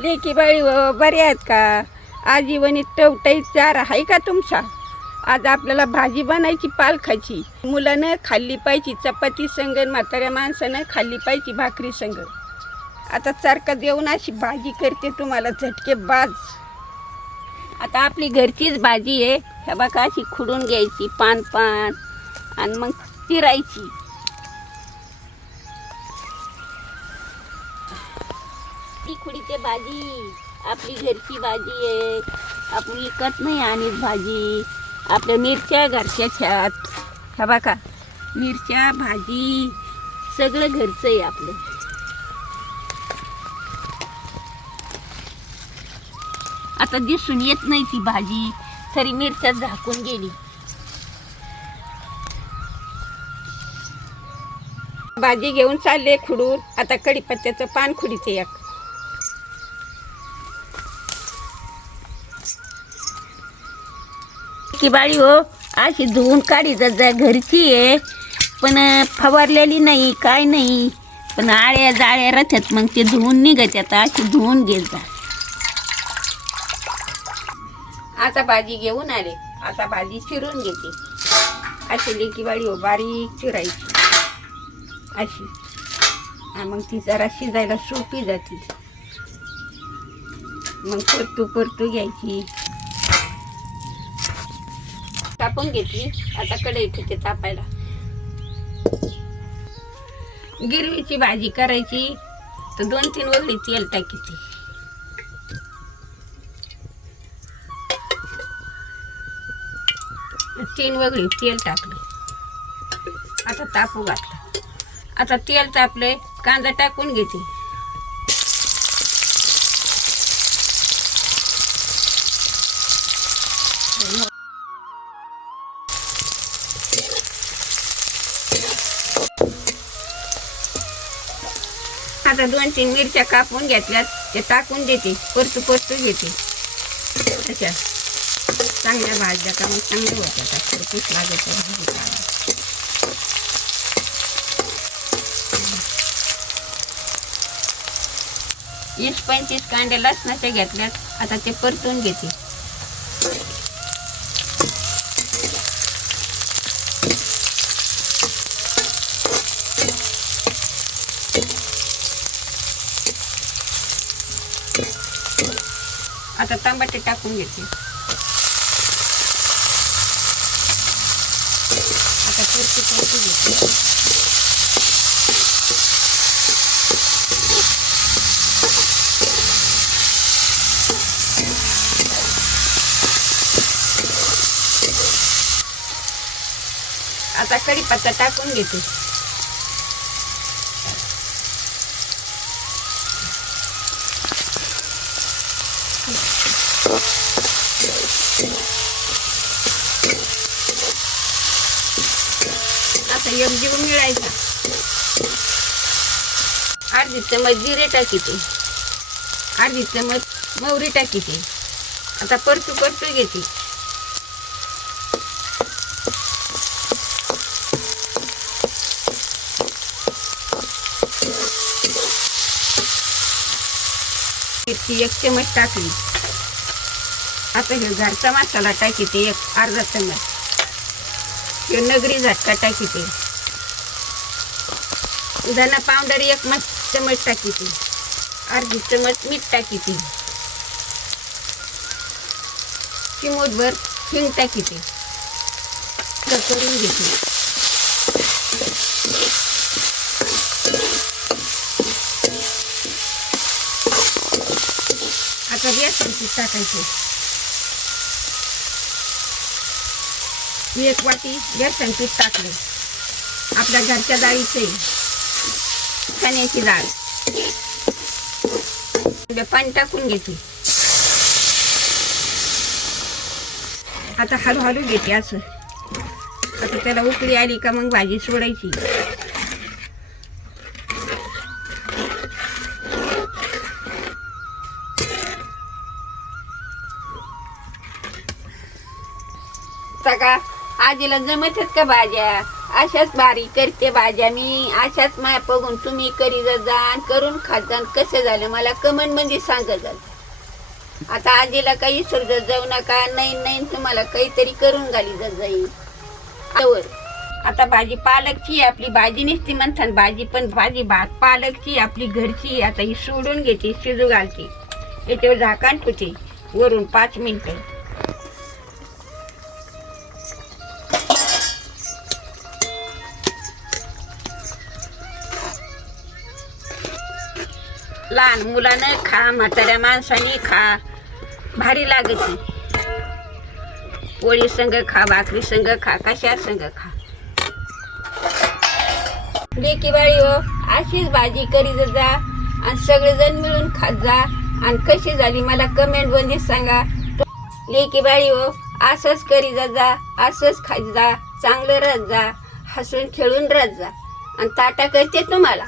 लेकी बाळी बरे आहेत का? आजीवनी टवटाई चार आहे का तुमचा? आज आपल्याला भाजी बनायची पालखाची मुलानं खाल्ली पाहिजे चपाती संग म्हाताऱ्या माणसानं खाल्ली पाहिजे भाकरी संग. आता चारका देऊन अशी भाजी करते तुम्हाला झटके बाज. आता आपली घरचीच भाजी आहे. ह्या बघा अशी खुडून घ्यायची पान पान आणि मग चिरायची. भाजी. आपली घरची भाजी आहे. आपण विकत नाही आणि भाजी. आपल्या मिरच्या घरच्या छात. ह्या बघा मिरच्या भाजी सगळं घरचं आहे आपलं. आता दिसून येत नाही ती भाजी तरी मिरच्या झाकून गेली. भाजी घेऊन चालले खुडून. आता कढीपत्त्याचं पान खुडीचे एक. की बाळी हो. अशी धुवून काढी जा जा घरची आहे पण फवारलेली नाही काय नाही. पण आळ्या जाळ्या राहतात मग ते धुवून निघतात अशी धुवून घेत जा. आता भाजी घेऊन आले. आता भाजी चिरून घेते. अशी लेकी बाळी हो बारीक चिरायची. अशी. मग ती जरा शिजायला सोपी जाते. मग परतू परतू घ्यायची. तापून घेतली. आता कढई ठेवते तापायला. गिरवीची भाजी करायची. तर दोन तीन वगळी तेल टाकीते तीन वगळी तेल टाकले. आता तापू घातलं. आता तेल तापले कांदा टाकून घेते. आता दोन तीन मिरच्या कापून घेतल्यात ते टाकून देते परतू परतू घेते. अशा चांगल्या भाज्या का मग चांगल्या होत्या कुठ लागत वीस पंचवीस कांड्या लसणाच्या घेतल्यात आता ते परतून घेते. आता तांबाटे टाकून घेते. आता घेते. आता कढीपत्ता टाकून घेते. आता एक जीव मिळायचा. अर्धी चमच जिरे टाकीते. अर्धी चमच मोहरी टाकीते. आता परतू परतू घेते. एक चमच टाकली. आता हे घरचा मसाला टाकीते एक अर्धा चमच हे नगरी झटका टाकीते धना पावडर एक मस चमच टाकीते अर्धी चमच मीठ टाकीते चिमूटभर हिंग टाकीते करून घेते आता बेसन पीठ टाकायचे. एक वाटी बेसन पीठ टाकले. आपल्या घरच्या डाळीचे चण्याची डाळ. पाणी टाकून घेते. आता हळूहळू घेते असं. आता त्याला उकळी आली का मग भाजी सोडायची. सका आजीला जमतच का भाज्या? अशाच भारी करते भाज्या मी. अशाच माया बघून तुम्ही करी जा आणि करून खात जा. कसं झालं मला कमेंटमध्ये सांगत जा. आता आजीला काही विसरत जाऊ नका. नाही नाही तुम्हाला काहीतरी करून घाली जात जाईल आता भाजी पालकची आपली. भाजी नसती म्हणतात. भाजी पण भाजी भात पालकची आपली घरची. आता ही सोडून घेते शिजू घालते. याच्यावर झाकण ठेवते. वरून पाच मिनिटं. लहान मुलानं खा म्हाताऱ्या माणसाने खा. भारी लागते पोळी संग खा भाकरी संग खा कशा संग खा. लेकी बाळी हो अशीच भाजी करीत जा आणि सगळेजण मिळून खात जा आणि कशी झाली मला कमेंटमध्ये सांगा. लेकी बाळी हो असंच करी जा जा असंच खात जा चांगलं राहत जा हसून खेळून राहत जा आणि ताटा करते तुम्हाला.